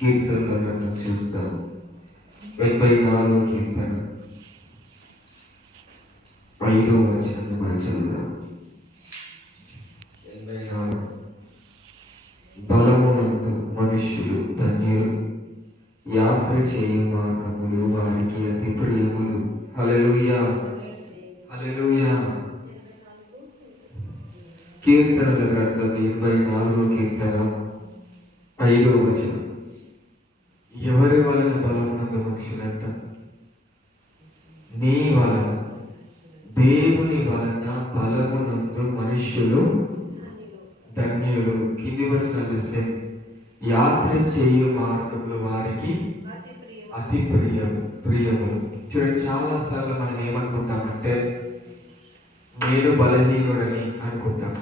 కీర్తనల గ్రంథం చూస్తాం. 84వ కీర్తన 5వ వచనాన్ని మనం చదువుదాం. 84 బలమునందు మనుష్యులు ధన్యులు, యాత్ర చేయు మార్గములు వారికి అతి ప్రియములు. హల్లెలూయా, హల్లెలూయా. కీర్తనల గ్రంథం 84వ కీర్తన 5వ వచనం. ఎవరి వలన బలమునందు మనుషులంట? నీ వలన, దేవుని వలన బలమునందు మనుష్యులు ధన్యులు. కింది వచనాలు చూస్తే, యాత్ర చేయు మార్గములు వారికి అతి ప్రియములు. చూడండి, చాలా సార్లు మనం ఏమనుకుంటామంటే, నేను బలహీనుడని అనుకుంటాం.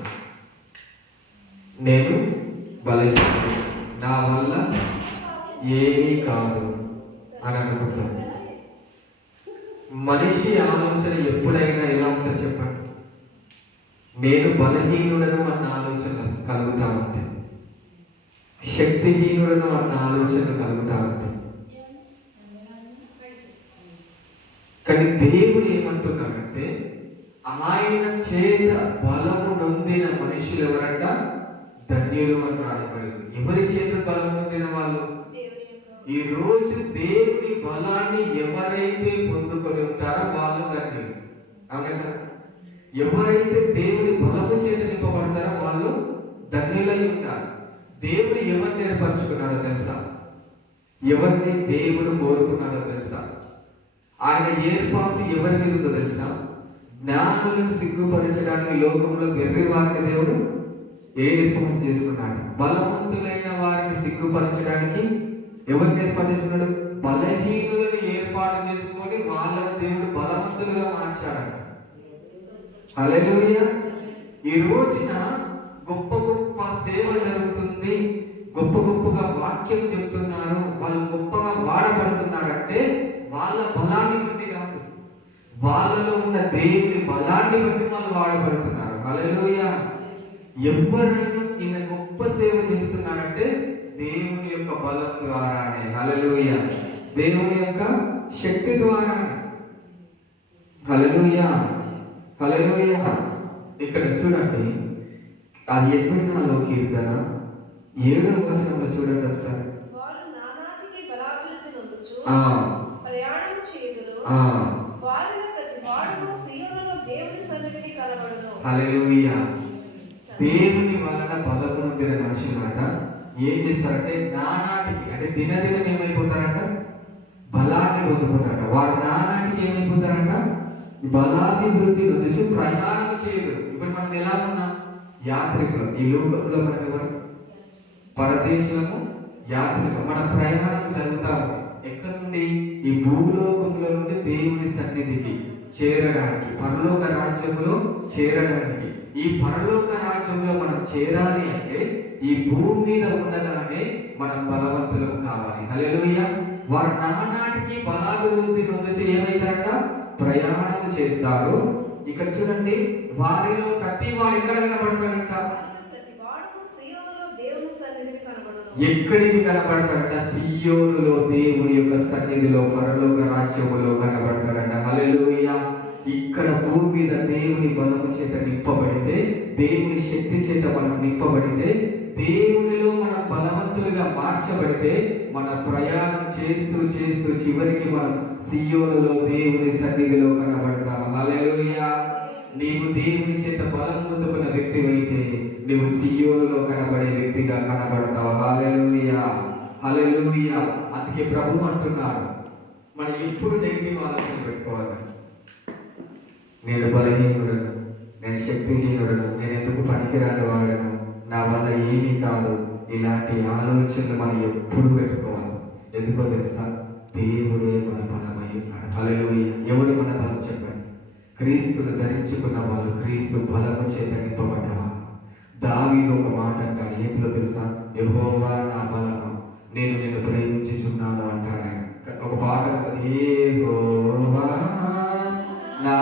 నేను బలహీనుడు, నా వల్ల ఏమీ కాదు అని అనుకుంటాం. మనిషి ఆలోచన ఎప్పుడైనా ఎలా ఉంటుందో చెప్పండి? నేను బలహీనుడను అన్న ఆలోచన కలుగుతా ఉంటాయి, శక్తిహీనుడను అన్న ఆలోచన కలుగుతా ఉంటాయి. కానీ దేవుడు ఏమంటున్నాడంటే, ఆయన చేత బలము నొందిన మనుషులు ఎవరంట? ధన్యులు అని రాయబడింది. ఎవరి చేత బలం నొందిన వాళ్ళు? ఈ రోజు దేవుని బలాన్ని ఎవరైతే పొందుకొని ఉంటారో వాళ్ళు ధన్యులు. అవునా? ఎవరైతే దేవుని బలము చేత నింపబడతారో వాళ్ళు ధన్యులై ఉంటారు. దేవుడు ఎవరిని ఏర్పరచుకున్నాడో తెలుసా? ఎవరిని దేవుడు కోరుకున్నాడో తెలుసా? ఆయన ఏర్పాటు ఎవరి మీద ఉందో తెలుసా? జ్ఞానులను సిగ్గుపరచడానికి లోకంలో వెర్రి వారిని దేవుడు ఏర్పాటు చేసుకున్నాడు. బలవంతులైన వారిని సిగ్గుపరచడానికి ఎవరిని ఏర్పాటు చేసుకున్నాడు? బలహీనులను ఏర్పాటు చేసుకొని వాళ్ళని దేవుడు బలవంతులుగా మార్చాడంట. హల్లెలూయా. ఈ రోజున గొప్ప గొప్ప సేవ జరుగుతుంది, గొప్ప గొప్పగా వాక్యం చెప్తున్నారు, వాళ్ళు గొప్పగా వాడబడుతున్నారంటే వాళ్ళ బలాన్ని బట్టి కాదు, వాళ్ళలో ఉన్న దేవుని బలాన్ని బట్టి వాళ్ళు వాడబడుతున్నారు. హల్లెలూయా. ఎవరైనా ఈయన గొప్ప సేవ చేస్తున్నాడంటే దేవుని యొక్క బలం ద్వారానే. హల్లెలూయా. దేవుని యొక్క శక్తి ద్వారానే. హల్లెలూయా, హల్లెలూయా. ఇక్కడ చూడండి, అది 84వ కీర్తన 7వ వచనంలో చూడండి ఒకసారి. హల్లెలూయా. దేవుని వలన బలము నొందిన మనుషులట ఏం చేస్తారంటే, నానాటికి అంటే దినదినం ఏమైపోతారంట? బలాన్ని పొందుకుంటారట. వారు నానాటికి ఏమైపోతారంట? బలాభివృద్ధి నొందించి ప్రయాణం చేయదు. ఇప్పుడు మనం ఎలా ఉన్నాం? యాత్రికులం. ఈ లోకంలో మనం ఎవరు? పరదేశులము, యాత్రికులు. మన ప్రయాణం జరుగుతాము ఎక్కడి నుండి? ఈ భూలోకంలో నుండి దేవుని సన్నిధికి చేరడానికి, పరలోక రాజ్యంలో చేరడానికి. ఈ పరలోక రాజ్యంలో మనం చేరాలి అంటే ఈ భూమి మీద ఉండగానే మనం బలవంతులం కావాలి. హల్లెలూయా. వారు నానాటికి బలాభివృద్ధి నొందించి ఏమైతారంట? ప్రయాణం చేస్తారు. ఇక్కడ చూడండి, వారిలో ప్రతి వాడు ఎక్కడ కనబడతాడంట? ఎక్కడికి కనబడతాడంట? సియోనులో దేవుని యొక్క సన్నిధిలో, పరలోక రాజ్యములో కనబడతాడంట. హల్లెలూయా. ఇక్కడ భూమి మీద దేవుని బలము చేత నింపబడితే, దేవుని శక్తి చేత మనం నింపబడితే, దేవునిలో మనం బలవంతులుగా మార్చబడితే, మన ప్రయాణం చేస్తూ చేస్తూ చివరికి మనం సియోనులో దేవుని సన్నిధిలో కనబడతాము. హల్లెలూయా. నీవు దేవుని చేత బలం పొందుకున్న వ్యక్తివైతే నువ్వు సియోనులో కనబడే వ్యక్తిగా కనబడతావు. హల్లెలూయా, హల్లెలూయా. అందుకే ప్రభువు అంటున్నాడు, మనం ఎప్పుడు నెగిటివ్ ఆలోచన పెట్టుకోవాలి. నేను బలహీనుడను, నేను శక్తిహీనుడను, నేను ఎందుకు పనికిరాని వాడను, నా వల్ల ఏమీ కాదు, ఇలాంటి ఆలోచనలు మనం ఎప్పుడు పెట్టుకోవాలి. ఎందుకో తెలుసా? దేవుడే మన బలమై ఉన్నాడు. హల్లెలూయా. ఎవరు మన బలం చెప్పండి? క్రీస్తును ధరించుకున్న వాళ్ళు, క్రీస్తు బలము చేత నింపబడ్డవా. దావీదు ఒక మాట అంటాడు, ఏంటో తెలుసా? యెహోవా నా బలమా, నేను నిన్ను ప్రేమించుచున్నాను అంటాడు ఆయన. ఒక పాట ఉంటుంది, యెహోవా నా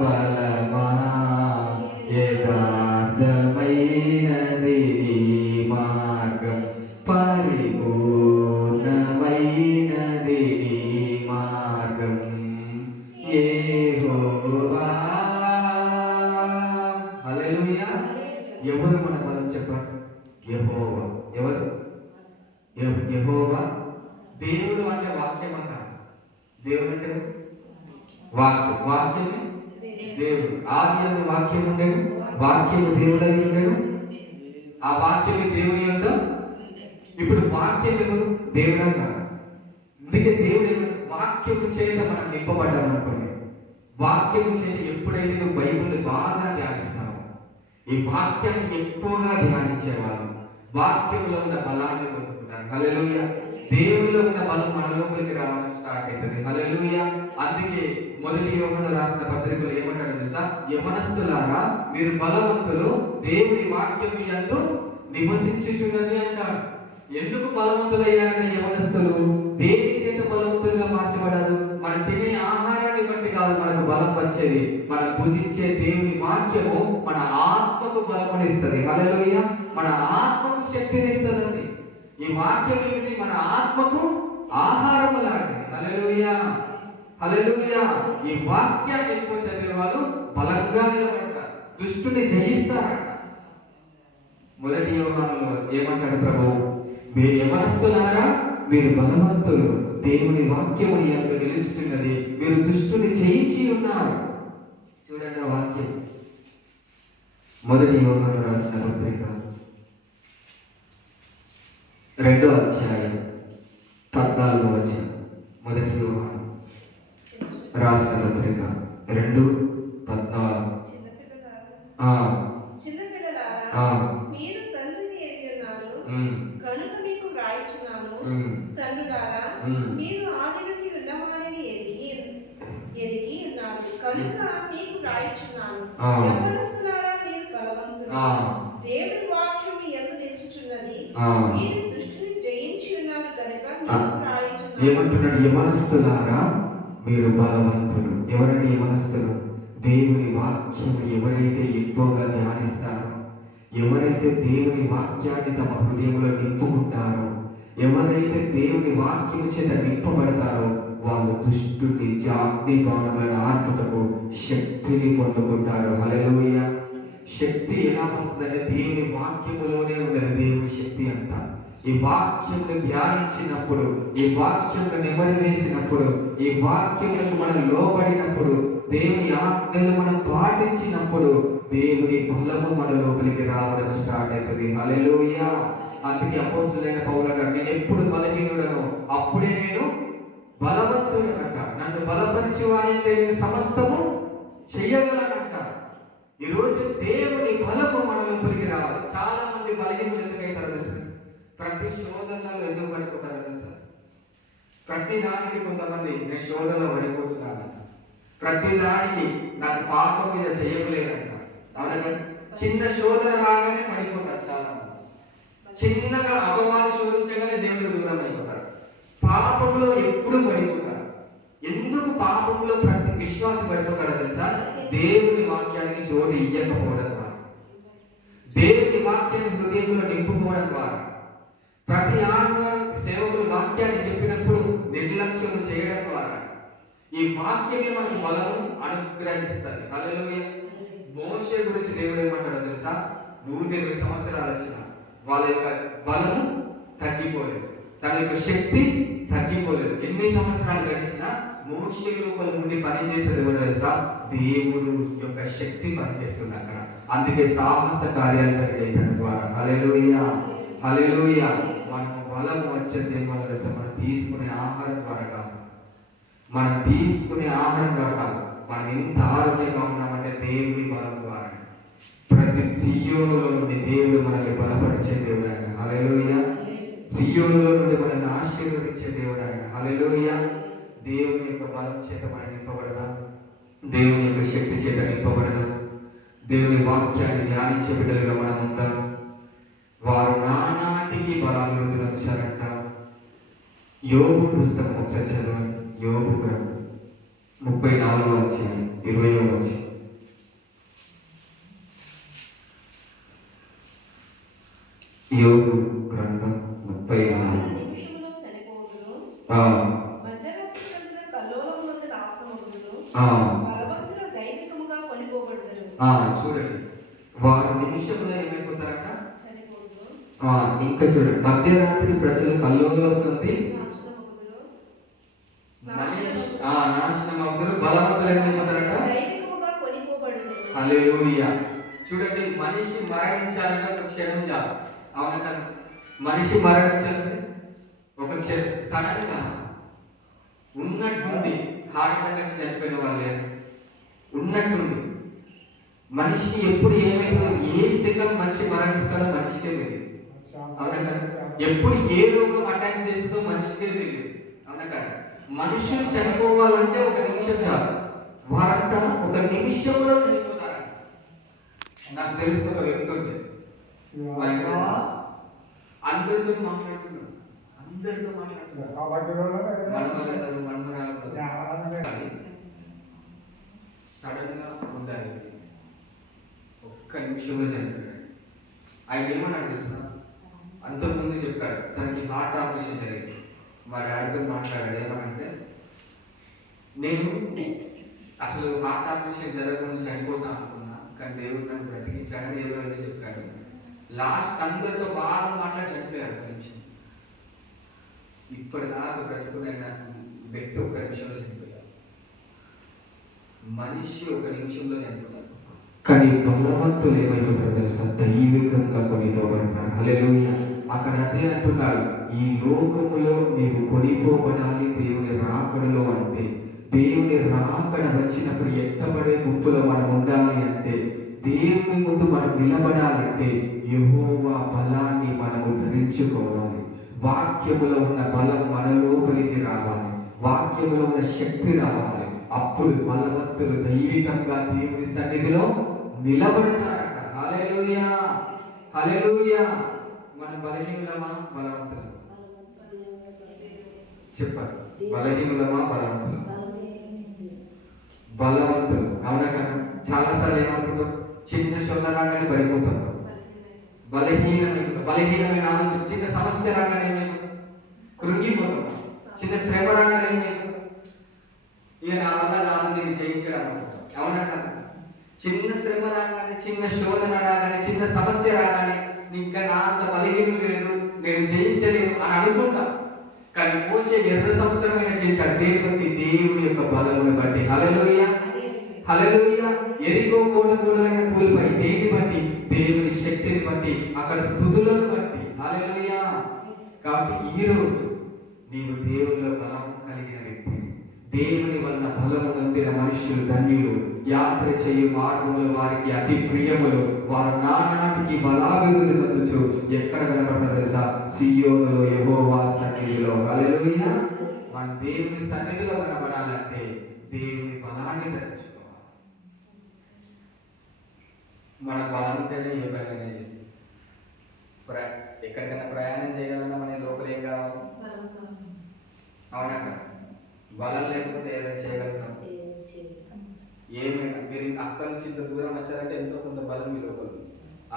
బలమా, యథార్థమైనది నీ మార్గం, పరిపూర్ణ మార్గం యెహోవా. హల్లెలూయా. ఎవరు మన బలం చెప్పండి? యెహోవా. ఎవరు? యెహోవా. దేవుడు అంటే వాక్యం అన్న. దేవుడు అంటే వాక్యం. వాక్యమే దేవుడు. ఆదియందు వాక్యం ఉండేను, వాక్యము దేవుడై ఉండేను, ఆ వాక్యమే దేవుని యొక్క. ఇప్పుడు వాక్యం ఎవరు? దేవుడా కాదు. అందుకే దేవుడు వాక్యము చేత మనం నింపబడ్డాం అనుకోండి. వాక్యము చేత ఎప్పుడైతే నువ్వు బైబిల్ని బాగా ధ్యానిస్తావు, ఈ వాక్యాన్ని ఎక్కువగా ధ్యానించేవాళ్ళు వాక్యంలో ఉన్న బలాన్ని పొందుకుంటారు. హల్లెలూయా. దేవునిలో ఉన్న బలం మన లోపలికి రావడం స్టార్ట్ అవుతుంది. హల్లెలూయా. అందుకే మొదటి యోహాను రాసిన పత్రికలో ఏమంటాడు తెలుసా? యవనస్తులారా మీరు బలవంతులు, దేవుని వాక్యం యందు నివసించుచున్నది అంటాడు. ఎందుకు బలవంతులయ్యారంటే యవనస్తులు? దేని చేత బలవంతులుగా మార్చబడ్డారు? మనం తినే ఆహారాన్ని బట్టి కాదు మనకు బలం వచ్చేది. మనం భుజించే దేవుని వాక్యము మన ఆత్మకు బలమునిస్తుంది. హల్లెలూయా. మన ఆత్మకు శక్తినిస్తుంది. ఈ వాక్యం ఏమిటి? మన ఆత్మకు ఆహారము లాంటిది. హల్లెలూయా. హల్లెలూయా. ఈ వాక్యాన్ని ఎక్కువ చదివే వాళ్ళు బలంగా నిలబడతారు, దుష్టుని జయిస్తారట. మొదటి యోహానులో ఏమంటాడు ప్రభువు? మీరు యవనస్తులారా మీరు బలవంతులు, దేవుని వాక్యము యందు నిలుస్తున్నది, మీరు దుష్టుని జయించి ఉన్నారు. చూడండి ఆ వాక్యం. మొదటి యోహాను రాసిన పత్రిక 2వ అధ్యాయం 14వ వచనం. మొదటి యోహాను రాసిన పత్రిక 2:14. మీరు తండ్రిని ఎరిగి ఉన్నారు కనుక మీకు వ్రాయిచున్నాను. తండ్రులారా మీరు ఆది నుండి ఉన్నవానిని ఎరిగి ఉన్నారు కనుక మీకు వ్రాయిచున్నాను. యవనస్తులారా మీరు బలవంతులు, దేవుని వాక్యం ఎంత నిలుచుచున్నది, మీరు దుష్టుని జయించి ఉన్నారు కనుక మీకు వ్రాయిచున్నాను. ఏమంటున్నాడు? యవనస్తులారా మీరు బలవంతులు. ఎవరండి యవనస్తులు? దేవుని వాక్యం ఎవరైతే ఎక్కువగా ధ్యానిస్తారో, ఎవరైతే దేవుని వాక్యాన్ని తమ హృదయంలో నింపుకుంటారో, ఎవరైతే దేవుని వాక్యం చేత నింపబడతారో వాళ్ళు దుష్టుని అగ్ని బాణములను ఆర్పుటకు శక్తిని పొందుకుంటారు. హల్లెలూయా. శక్తి ఎలా వస్తుందంటే దేవుని వాక్యములోనే ఉన్నది దేవుని శక్తి అంతా. ఈ వాక్యమును ధ్యానించినప్పుడు, ఈ వాక్యమును నెమరు వేసినప్పుడు, ఈ వాక్యములకు మనం లోబడినప్పుడు, దేవుని ఆజ్ఞలు మనం పాటించినప్పుడు దేవుని బలము మన లోపలికి రావడం స్టార్ట్ అవుతుంది. హల్లెలూయా. అందుకే అపోస్తలుడైన పౌలు అంటాడు, నేను ఎప్పుడు బలహీనుడను అప్పుడే నేను బలవంతుడనంట. నన్ను బలపరిచే వాని నేను సమస్తము చెయ్యగలనంట. ఈరోజు దేవుని బలము మన లోపలికి రావాలి. చాలా మంది బలహీనులు ఎందుకైతారో తెలుసు? ప్రతి శోధనలో ఎందుకు పడిపోతారో తెలుసా? ప్రతి దానికి కొంతమంది నేను శోధనలో పడిపోతున్నానంట, ప్రతి దానికి నాకు పాపం మీద చేయలేదంట. అవునా? చిన్న శోధన రాగానే పడిపోతారు చాలా మంది. చిన్నగా అపవాదు శోధించగానే దేవుడు దూరం అయిపోతారు. పాపంలో ఎప్పుడు పడిపోతారు. ఎందుకు పాపంలో ప్రతి విశ్వాసం పడిపోతారో తెలుసా? దేవుని వాక్యానికి చోటు ఇయ్యకపోవడం ద్వారా, దేవుని వాక్యాన్ని హృదయంలో నింపుకోవడం ద్వారా, ప్రతి ఆదివారం సేవకులు వాక్యాన్ని చెప్పినప్పుడు నిర్లక్ష్యం చేయడం ద్వారా ఈ వాక్యమే మనకు బలము అనుగ్రహిస్తుంది. హల్లెలూయా. మోషే గురించి దేవుడు ఏమంటాడో తెలుసా? 120 సంవత్సరాలు వచ్చిన వాళ్ళ యొక్క బలము తగ్గిపోలేదు, తన యొక్క శక్తి తగ్గిపోలేదు. ఎన్ని సంవత్సరాలు గడిచినా మోషే లోపల నుండి పనిచేసేది కూడా తెలుసా? దేవుడు యొక్క శక్తి పనిచేస్తుంది అక్కడ. అందుకే సాహస కార్యాలు జరిగాయి తన ద్వారా. హల్లెలూయా. హల్లెలూయా. మనకు బలము వచ్చేది దేని వల్ల తెలుసా? మనం తీసుకునే ఆహారం ద్వారా కాదు, మనం తీసుకునే ఆహారం ద్వారా కాదు. మనం ఎంత ఆరోగ్యంగా ఉన్నామంటే దేవుని బలం ద్వారా. ప్రతి సియోనులో నుండి దేవుడు మనల్ని బలపరిచే దేవుడు ఆయన. హల్లెలూయా. సియోనులో నుండి మనల్ని ఆశీర్వదించే దేవుడు ఆయన. హల్లెలూయా. దేవుని యొక్క బలం చేత మనం నింపబడదాం, దేవుని యొక్క శక్తి చేత నింపబడదాం, దేవుని వాక్యాన్ని ధ్యానించే బిడ్డలుగా మనం ఉందాం. వారు నానాటికి బలాభివృద్ధిని వచ్చారంట. యోబు పుస్తకం ఒకసారి చదవండి. యోబు గ్రంథం 34వ అధ్యాయం 20వ వచనం. యోబు గ్రంథం 34. బలవంతులు దైవికముగా కొనిపోబడతారు. చూడండి, వారు నిమిషంలో ఏమైపోతారట, చనిపోదురు. ఇంకా చూడండి, మధ్యరాత్రి ప్రజలు కల్లోలం నుండి నాశనం అవుతారు, బలవంతులు ఏమైపోతారట, దైవికముగా కొనిపోబడతారు. హల్లెలూయా. చూడండి, మనిషి మరణించాలంటే ఒక క్షణం చాలు, అవునా కదా? మనిషి మరణించాలంటే ఒక క్షణం, సడన్ గా ఉన్నట్టుండి హార్ట్ అటాక్ వచ్చి చనిపోయిన వాళ్ళే ఉన్నట్టుండి. మనిషికి ఎప్పుడు ఏమైతుందో, ఏ సెకండ్ మనిషి మరణిస్తాడో మనిషికే తెలియదు, అవునా కదా? ఎప్పుడు ఏ రోగం అటాక్ చేస్తుందో మనిషికే తెలియదు, అవునా కదా? మనుషులు చనిపోవాలంటే ఒక నిమిషం చాలు, వారంట ఒక నిమిషంలో చనిపోతారు. నాకు తెలిసిన ఒక వ్యక్తి ఉంటే అందరితో మాట్లాడుతున్నాడు, సడన్ గా ఉండాలి, ఒక్క నిమిషంలో చనిపోయాడు. ఆయన ఏమన్నాడు తెలుసా? అంతకుముందు చెప్పాడు తనకి హార్ట్ ఆపరేషన్ జరిగింది. మా డాడీతో మాట్లాడాడు, ఏమనంటే నేను అసలు హార్ట్ ఆపరేషన్ జరగకుండా చనిపోతా అనుకున్నా, కానీ దేవుడు నన్ను బ్రతికించాడని ఏదో చెప్పాడు. లాస్ట్ అందరితో బాగా మాట్లాడి చనిపోయాడు ఒక నిమిషం. ఇప్పటిదాకా బ్రతుకున్న వ్యక్తి ఒక నిమిషంలో చనిపోయాడు. మనిషి ఒక నిమిషంలో చనిపోతాడు, కానీ బలవంతులు ఏమైపోతారో తెలుసా? దైవికంగా కొనిపోబడతారు. హల్లెలూయా. అక్కడ అదే అంటున్నాడు, ఈ లోకములో నీవు కొనిపోబడాలి దేవుని రాకడలో. అంటే దేవుని రాకడ వచ్చినప్పుడు ఎత్తబడే గుంపులో మనం ఉండాలి అంటే, దేవుని ముందు మనం నిలబడాలంటే యెహోవా బలాన్ని మనము ధరించుకోవాలి. వాక్యములో ఉన్న బలం మన లోపలికి రావాలి, వాక్యములో ఉన్న శక్తి రావాలి. అప్పుడు బలవంతులు దైవికంగా దేవుని సన్నిధిలో నిలబడతారట. హల్లెలూయా, హల్లెలూయా. మనం బలహీనులమా బలవంతులమా? చెప్పండి, బలహీనులమా బలవంతులు? బలవంతులు, అవునా కదా? చాలాసార్లు ఏమనుకుంటాం, చిన్న శోధన రాగానే పడిపోతాం, బలహీనమైన ఆలోచన, చిన్న సమస్య రాగానే కృంగిపోతాం, చిన్న శ్రమ రాగానే ఇక నా వల్ల కాదు నేను జయించడం అనుకుంటాం, అవునా కదా? చిన్న శ్రమ రాగానే, చిన్న శోధన రాగానే, చిన్న సమస్య రాగానే ఇంకా నా అంత బలహీనం లేదు, నేను జయించలేను అని అనుకుంటాం. కానీ మోషే ఎర్ర సముద్రమైన జయించాడు, దేని బట్టి? దేవుని యొక్క బలమును బట్టి. హల్లెలూయా, హల్లెలూయా. ఎరికో కోట కూలైన కూలిపోయి దేని బట్టి? దేవుని శక్తిని బట్టి, అక్కడ స్తుతులను బట్టి. హల్లెలూయా. కాబట్టి ఈ రోజు నీవు దేవునిలో బలం కలిగిన వ్యక్తి, దేవుని వల్ల బలము పొందిన మనుషులు ధన్యులు. యాత్ర చేయు మార్గములు వారికి అతి ప్రియములు, వారు నానాటికి బలాభివృద్ధి పొందుచు ఎక్కడ కనపడతారు తెలుసా? సియోనులో, యెహోవా సన్నిధిలో. హల్లెలూయా. మన దేవుని సన్నిధిలో కనబడాలంటే దేవుని బలాన్ని ధరించుకోవాలి. మన బలం ఉంటేనే ఏ పని చేస్తాం. ఎక్కడికైనా ప్రయాణం చేయాలన్నా మన లోపల ఏం కావాలి? అవునా? బలం లేకపోతే ఏదైనా చేయగలుగుతాం? ఏమైనా. మీరు అక్కడి నుంచి ఇంత దూరం వచ్చారంటే ఎంతో కొంత బలం మీ లోపల.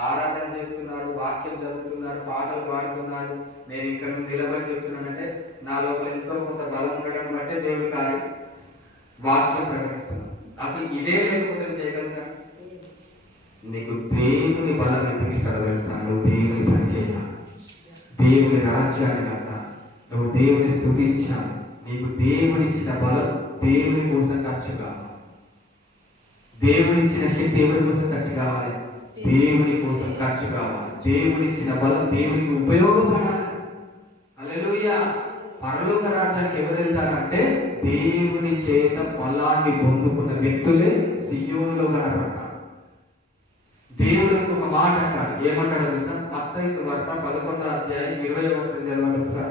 ఆరాధన చేస్తున్నారు, వాక్యం చదువుతున్నారు, పాటలు పాడుతున్నారు, నేను ఇక్కడ నిలబడి చెప్తున్నానంటే నా లోపల ఎంతో కొంత బలం ఉండడం బట్టే దేవుని కార్యం, వాక్యం ప్రకటిస్తున్నాను. అసలు ఇదే లేకపోతే చేయగలుగుతా? నీకు దేవుని బలం ఎందుకు ఇస్తాడో తెలుసా? నువ్వు దేవుని పని చేయాలి, దేవుని రాజ్యాన్ని కట్టాలి, నువ్వు దేవుని స్తుతించాలి. నీకు దేవునిచ్చిన బలం దేవుని కోసం ఖర్చు కావాలి, దేవునిచ్చిన శక్తి ఎవరి కోసం ఖర్చు కావాలి? దేవుని కోసం ఖర్చు కావాలి. దేవునిచ్చిన బలం దేవునికి ఉపయోగపడాలి. హల్లెలూయా. పరలోక రాజ్యానికి ఎవరు వెళ్తారంటే దేవుని చేత బలాన్ని పొందుకున్న వ్యక్తులే సియోనులో కనపడతారు. దేవుడు ఒక మాట అంటాడు, ఏమంటాడు తెలుసా? మత్తయి సువార్త 11వ అధ్యాయం 20వ వచనం చదవండి తెలుసా?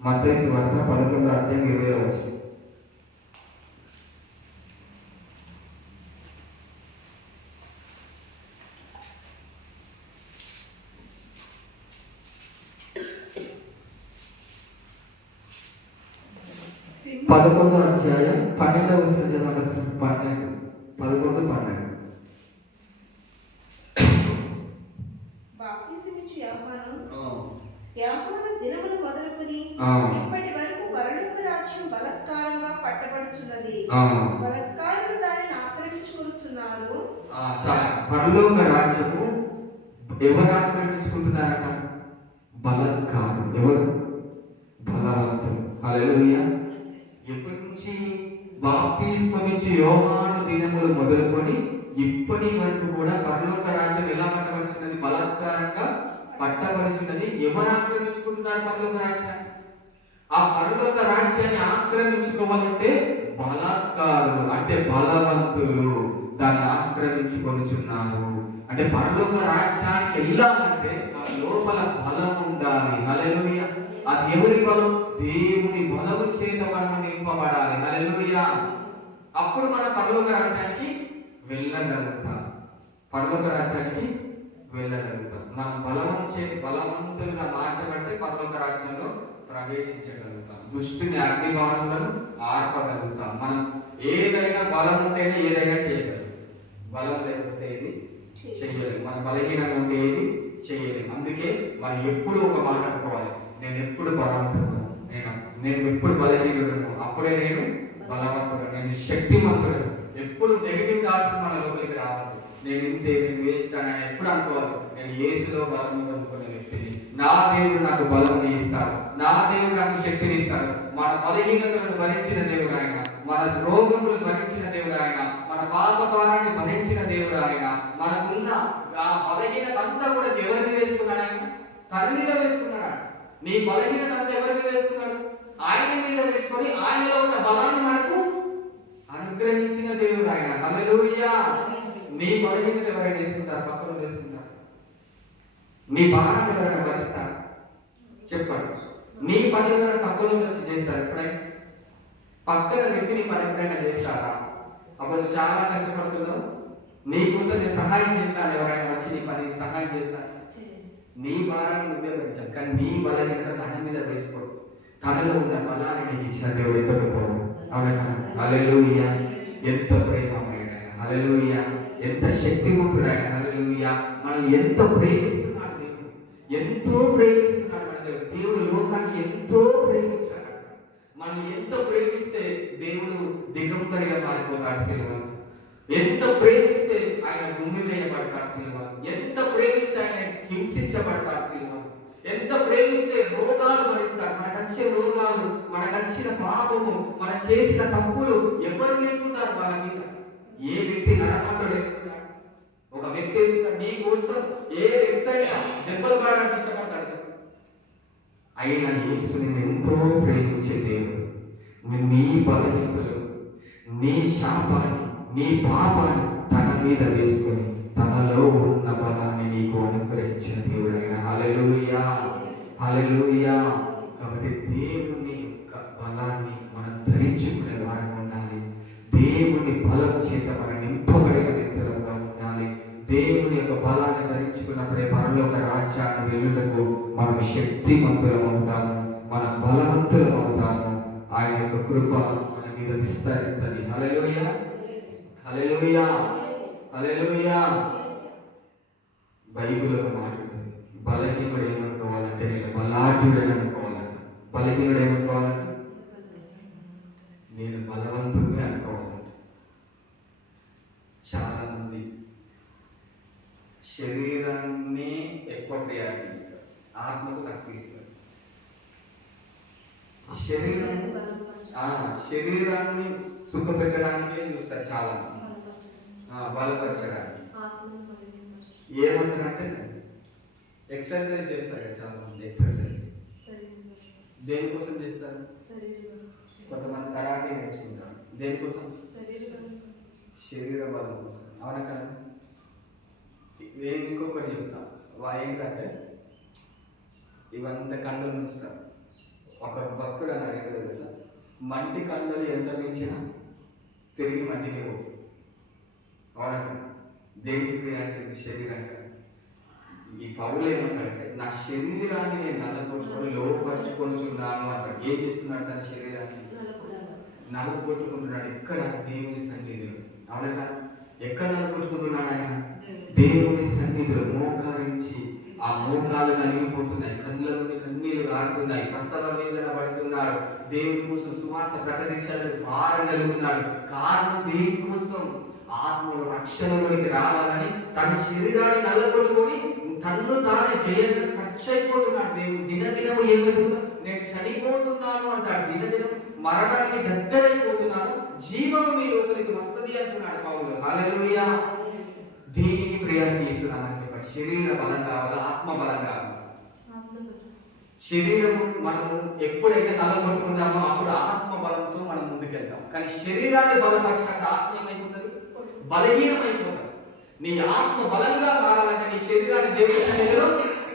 మత్తయి సువార్త 11వ అధ్యాయం 20వ వచనం. పదకొండవ అధ్యాయం 12వ వచనం చదవండి. 11, 12. బాప్తిసమిచ్చు యోహాను దినములు మొదలుకొని ఇప్పటి వరకు పరలోక రాజ్యం బలత్కారంగా పట్టబడుచున్నది. బలత్కార పరలోక రాజ్యము ఎవరు ఆక్రమించుకుంటున్నారట? బలత్కారం. ఎవరు? బలవంతులు. హల్లెలూయా. ఎప్పటి నుంచి? బాప్తిస్మం ఇచ్చి యోహాను దినములు మొదలుకొని ఇప్పటి వరకు కూడా పరలోక రాజ్యం ఎలా పట్టబడుచున్నది? బలత్కారంగా పట్టబడుచున్నది. ఎవరు ఆక్రమించుకుంటున్నారు పరలోక రాజ్యాన్ని? ఆ పరలోక రాజ్యాన్ని ఆక్రమించుకోవాలంటే బలత్కారులు అంటే బలవంతులు దాన్ని ఆక్రమించుకొనుచున్నారు. అంటే పరలోక రాజ్యానికి వెళ్ళాలంటే ఆ లోపల బలం ఉండాలి. హల్లెలూయా. అది ఎవరి బలం? దేవుని బలము చేత మనం నింపబడాలి. హల్లెలూయా. అప్పుడు మనం పరలోక రాజ్యానికి వెళ్ళగలుగుతాం. పరలోక రాజ్యానికి వెళ్ళగలుగుతాం. మనం బలవంతులుగా మార్చబడితే పరలోక రాజ్యంలో ప్రవేశించగలుగుతాం. దుష్టుని అగ్నిబాణములను ఆర్పగలుగుతాం. మనం ఏదైనా బలం ఉంటేనే ఏదైనా చేయగలుగుతాం. బలం లేకపోతే ఏది చేయలేము. మన బలహీనంగా ఉంటే ఏది చేయలేము. అందుకే మనం ఎప్పుడు ఒక మాట అనుకోవాలి, నేను ఎప్పుడు బలవంతుడు, నేను ఎప్పుడు బలహీనుడు, అప్పుడే నేను బలవంతుడు, నేను శక్తిమంతుడు. ఎప్పుడు నెగిటివ్ థాట్స్ మన లోపలికి రావాలి. నేను ఇంతే, నేను వేస్ట్ అని ఎప్పుడు అనుకోవాలి. నేను యేసులో బలం పొందుకునే వ్యక్తిని. నా దేవుడు నాకు బలం ఇస్తాడు, నా దేవుడు నాకు శక్తిని ఇస్తాడు. మన బలహీనతలను భరించిన దేవుడు ఆయన, మన రోగములు భరించిన దేవుడు ఆయన, మన పాప భారాన్ని భరించిన దేవుడు ఆయన. మనకున్న ఆ బలహీనత అంతా కూడా ఎవరి మీద వేసుకున్నాడు? ఆయన తన మీద వేసుకున్నాడు. నీ బలహీనత అంతా ఎవరి మీద వేసుకున్నాడు? ఆయన మీద వేసుకొని ఆయనలో ఉన్న బలాన్ని మనకు అనుగ్రహించిన దేవుడు ఆయన. హల్లెలూయా. నీ బలహీనత ఎవరైనా వేసుకుంటారు? పక్కన వేసుకుంటారు. నీ భారాన్ని ఎవరైనా భరిస్తారు? చెప్పండి. నీ పని ఎవరైనా పక్కన వచ్చి చేస్తారు? ఎప్పుడైనా పక్కన వ్యక్తిని పని ఎప్పుడైనా చేస్తారా? అప్పుడు చాలా కష్టపడుతున్నావు, నీ కోసం నేను సహాయం చేస్తాను, ఎవరైనా వచ్చి నీ పని సహాయం చేస్తాను. నీ భారాన్ని నువ్వే పెంచాలి. కానీ నీ బలహీనత తన మీద వేసుకో. తనలో ఉన్న బలాన్ని నీకు ఇచ్చిన దేవుడు ఎంత గొప్పవాడు. అవునా? హల్లెలూయా. ఎంత ప్రేమమైన ఆయన. హల్లెలూయా. ఎంత శక్తివంతుడు ఆయన. హల్లెలూయా. మనల్ని ఎంత ప్రేమిస్తున్నాడు దేవుడు, ఎంతో ప్రేమిస్తున్నాడు మన దేవుడు. దేవుడు లోకాన్ని ఎంతో ప్రేమించాడు. మనల్ని ఎంత ప్రేమిస్తే దేవుడు దిగంబరిగా మారిపోతాడు సిలువ. ఎంత ప్రేమిస్తే ఆయన భూమి వేయబడతాడు సిలువ. ఎంత ప్రేమిస్తే ఆయన హింసించబడతాడు సిలువ. ఎంత ప్రేమిస్తే రోగాలు భరిస్తాడు. మనకొచ్చే రోగాలు, మనకొచ్చిన పాపము, మనం చేసిన తప్పులు ఎవరు వేసుకుంటారు వాళ్ళ మీద? ఏ వ్యక్తి నరమాత్రుడు వేసుకుంటాడు? ఒక వ్యక్తి వేసుకుంటాడు. నీ కోసం ఏ వ్యక్తి అయినా దెబ్బలు పడడానికి ఇష్టపడతాడు. అయినా యేసుని ఎంతో ప్రేమించే దేవుడు నీ బలహీనతలు, నీ శాపాన్ని, నీ పాపాన్ని తన మీద వేసుకొని తనలో ఉన్న బలాన్ని నీకు అనుగ్రహించిన దేవుడు ఆయన. హల్లెలూయా. హల్లెలూయా. కాబట్టి దేవుని యొక్క బలాన్ని మనం ధరించుకునే వారికి ఉండాలి. దేవుని బలం చేత మనం నింపబడిన వ్యక్తులుగా ఉండాలి. దేవుని యొక్క బలాన్ని ధరించుకున్నప్పుడే పరలోక రాజ్యాన్ని వెళ్ళుటకు మనం శక్తిమంతులం అవుతాము, మనం బలవంతులం అవుతాము. ఆయన యొక్క కృప మన మీద విస్తరిస్తుంది. హల్లెలూయా. హల్లెలూయా. హల్లెలూయా. బైబిల్ ఒక మాట ఉంటుంది, బలహీనుడు ఏమనుకోవాలంటే నేను బలాఢ్యుడని అనుకోవాలంట. బలహీనుడు ఏమనుకోవాలంట? నేను బలవంతుడిని అనుకోవాలంట. చాలా మంది శరీరాన్ని ఎక్కువ ప్రయారిటీ ఇస్తారు, ఆత్మకు తక్కువ ఇస్తారు. శరీరాన్ని సుఖపెట్టడానికే చూస్తారు చాలా మంది, బలపరచడానికి. ఏమంటారంటే ఎక్సర్సైజ్ చేస్తారు కదా చాలా మంది. ఎక్సర్సైజ్ దేనికోసం చేస్తారు? కొంతమంది కరాటే నేర్చుకుంటారు. దేనికోసం? శరీర బలం కోసం. అవునా కదా? ఇంకొకటి చెప్తా, ఏంటంటే ఇవంతా కండలు ఉంచుతారు. ఒక భక్తుడు అని అడిగారు తెలుసా, మంటి కండలు ఎంత పెంచినా తిరిగి మంటికే పోతుంది. అవునా కదా? దేనికి ప్రయారిటీ? శరీరానికి. ఈ పౌలు ఏమంటారంటే నా శరీరాన్ని నేను నలగొట్టుకొని లోపరుచుకొనుచున్నాను అంటాడు. ఏం చేస్తున్నాడు? తన శరీరాన్ని నలగొట్టుకుంటున్నాడు. ఎక్కడ? దేవుని సన్నిధిలో. అవునా కదా? ఎక్కడ నలగొట్టుకుంటున్నాడు ఆయన? దేవుని సన్నిధిలో మోకారించి. ఆ మోకాలు నలిగిపోతున్నాయి, కళ్ళ నుండి కన్నీళ్లు గారుతున్నాయి, ప్రసవ వేదన పడుతున్నాడు. దేవుని కోసం సువార్త ప్రకటించాలని భారం కలిగి ఉన్నాడు. కారణం దేనికోసం? ఆత్మలు రక్షణలోనికి రావాలని తన శరీరాన్ని నల్లగొట్టుకొని తన్ను తానే వ్యయంగా ఖర్చు అయిపోతున్నాడు. దేవుడు దినదినము ఏం జరుగుతుందో నేను చనిపోతున్నాను అంటాడు. దినదినం మరణానికి దగ్గరైపోతున్నాను, జీవము మీ లోపలికి వస్తుంది అంటున్నాడు పౌలు. హల్లెలూయా. దీనికి ప్రియారిటీ ఇస్తున్నామని చెప్పండి. శరీర బలం కావాలా, ఆత్మ బలం కావాలా? శరీరము మనము ఎప్పుడైతే నలగొట్టుకుంటామో అప్పుడు ఆత్మ బలంతో మనం ముందుకెళ్తాం. కానీ శరీరాన్ని బలపరచినట్టు ఆత్మ ఏమైపోతుంది? బలహీనమైపోతుంది. నీ ఆత్మ బలంగా మారాలంటే నీ శరీరాన్ని దేవుని సన్నిధిలో,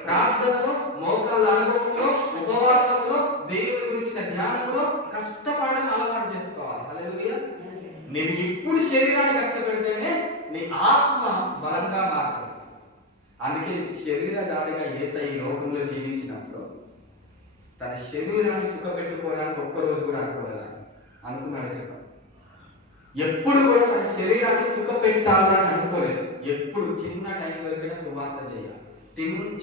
ప్రార్థనలో, మోకాళ్ళ అనుభవంలో, ఉపవాసంలో, దేవుని గురించిన ధ్యానంలో కష్టపడడం అలవాటు చేసుకోవాలి. హల్లెలూయా. నేను ఇప్పుడు శరీరాన్ని కష్టపెడితేనే నీ ఆత్మ బలంగా మారుతుంది. అందుకే శరీరధారిగా యేసయ్య ఈ లోకంలో జీవించినప్పుడు తన శరీరాన్ని సుఖపెట్టుకోవడానికి ఒక్కరోజు కూడా అనుకున్నాడు చెప్పండి. ఎప్పుడు కూడా తన శరీరాన్ని సుఖపెట్టాలని అనుకోలేదు. ఎప్పుడు చిన్న టైం దొరికినా సువార్త చేయాలి,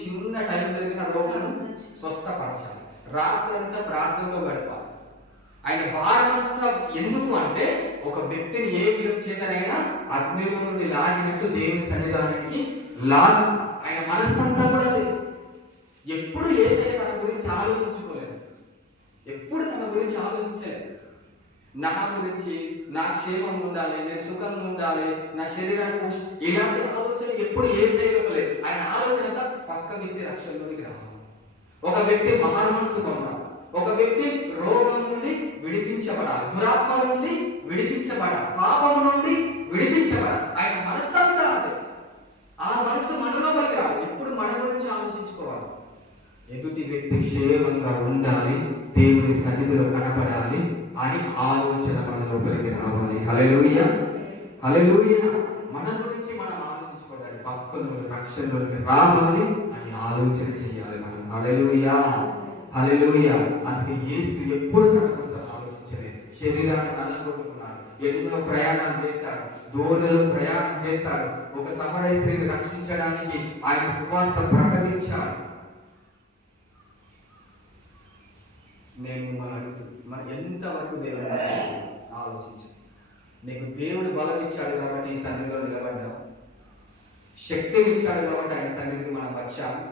చిన్న టైం దొరికిన రోగులను స్వస్థపరచాలి, రాత్రంతా ప్రార్థనలో గడపాలి. ఆయన భారమంతా ఎందుకు అంటే ఒక వ్యక్తిని ఏ చేతనైనా అగ్నిలో నుండి లాగినట్టు దేవుని సన్నిధానానికి లాగు. ఆయన మనస్సంతా కూడా ఎప్పుడు యేసయ్య తన గురించి ఆలోచించుకోలేదు, ఎప్పుడు తన గురించి ఆలోచించలేదు. నా గురించి, నా క్షేమం ఉండాలి, నేను సుఖంగా ఉండాలి, నా శరీరాన్ని ఇలాంటి ఆలోచన ఎప్పుడు యేసయ్య ఇవ్వలేదు. ఆయన ఆలోచన అంతా పక్క వ్యక్తి రక్షణలోనికి రావాలి, ఒక వ్యక్తి మనసుగా ఉండాలి, ఒక వ్యక్తి రోగం నుండి విడిపించబడాలి, దురాత్మ నుండి విడిపించబడాలి, పాపము నుండి విడిపించబడాలి. ఆయన మనస్సంతా ఆ మనసు మనలో మనకి రావాలి. ఇప్పుడు మన గురించి ఆలోచించుకోవాలి. ఎదుటి వ్యక్తి క్షేమంగా ఉండాలి, దేవుని సన్నిధిలో కనపడాలి అని ఆలోచన మన లోపలికి రావాలి. హల్లెలూయా, హల్లెలూయా. మన గురించి మనం ఆలోచించుకోవాలి, పక్కన రక్షణలోకి రావాలి అని ఆలోచన చేయాలి మనం. హల్లెలూయా, హల్లెలూయా. అందుకే యేసు ఎప్పుడు తన కోసం ఆలోచించలేదు. శరీరాన్ని నల్లగొట్టుకున్నాడు, ఎన్నో ప్రయాణాలు చేశాడు, దూరంలో ప్రయాణం చేశాడు, ఒక సమరయ స్త్రీని రక్షించడానికి ఆయన సువార్త ప్రకటించాడు. నేను మిమ్మల్ని అడుగుతున్నాను, ఎంతవరకు దేవుడు ఆలోచించు. నీకు దేవుడు బలం ఇచ్చాడు కాబట్టి ఈ సన్నిధిలో నిలబడ్డావు, శక్తిని ఇచ్చాడు కాబట్టి ఆయన సన్నిధికి మనం వచ్చాము.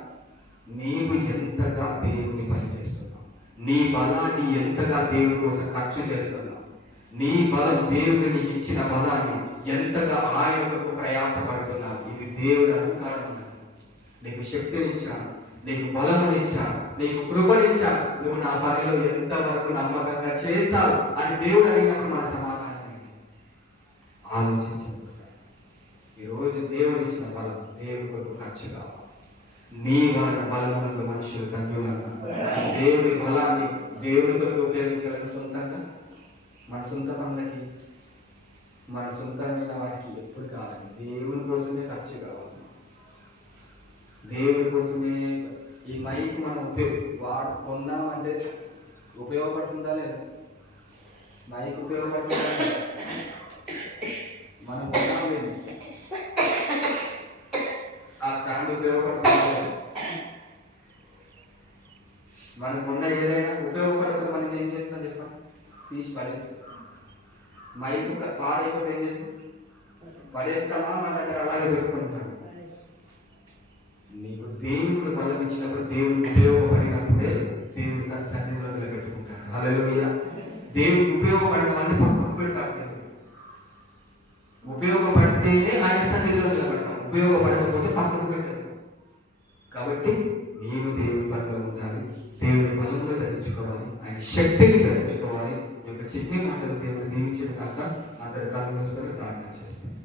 నీవు ఎంతగా దేవుని పనిచేస్తున్నావు, నీ బలాన్ని ఎంతగా దేవుని కోసం ఖర్చు చేస్తున్నావు, నీ బలం దేవుని నీకు ఇచ్చిన బలాన్ని ఎంతగా ఆయనకు ప్రయాసపడుతున్నావు. ఇది దేవుడు అడుగుతాడు. నీకు శక్తినిచ్చాను, నీకు బలమునిచ్చాను, నీకు కృపనిచ్చాను, నువ్వు నా పనిలో ఎంతవరకు నమ్మకంగా చేశావు అని దేవుడు అడిగినప్పుడు మన సమాధానం ఏంటి? ఆలోచించండి. ఈరోజు దేవుడు ఇచ్చిన బలం దేవుడి కొరకు ఖర్చు కావాలి. నీ వలన బలమునందు మనుషులు ధన్యులంగా. దేవుడి బలాన్ని దేవుడి కొరకు ఉపయోగించగలను. సొంతంగా మన సొంత పనులకి, మన సొంతమైన వాటికి ఎప్పుడు కావాలి. దేవుని కోసమే ఖర్చు కావాలి, దేవుడి కోసమే. ఈ మైక్ మనం కొన్నామంటే ఉపయోగపడుతుందా లేదా? మైక్ ఉపయోగపడుతుందా? మనం కొన్నాం లేదు, ఆ స్టాండ్ ఉపయోగపడుతుందా? మనకు ఉన్న ఏదైనా ఉపయోగపడకపోతే మనం ఏం చేస్తాం చెప్పండి? తీసి పడేస్తాం. మైక్ పాడైపోతే ఏం చేస్తాం? పడేస్తామా? మన దగ్గర అలాగే పెట్టుకుంటాం. నీకు దేవుడు బలం ఇచ్చినప్పుడు, దేవుడు ఉపయోగపడినప్పుడే దేవుడు తన సన్నిధిలో నిలబెట్టుకుంటాడు. హల్లెలూయా. దేవుడు ఉపయోగపడడం అంటే పక్కకు పెడతాడు. ఉపయోగపడితేనే ఆయన సన్నిధిలో నిలబడతాం, ఉపయోగపడకపోతే పక్కకు పెట్టేస్తాం. కాబట్టి నీవు దేవుడి పనిలో ఉండాలి, దేవుడి బలంలో ధరించుకోవాలి, ఆయన శక్తిని ధరించుకోవాలి. ఈ యొక్క చిన్ని మాటలు దేవుడు దీవించిన కాక అందరి కాలం ప్రార్థన చేస్తాం.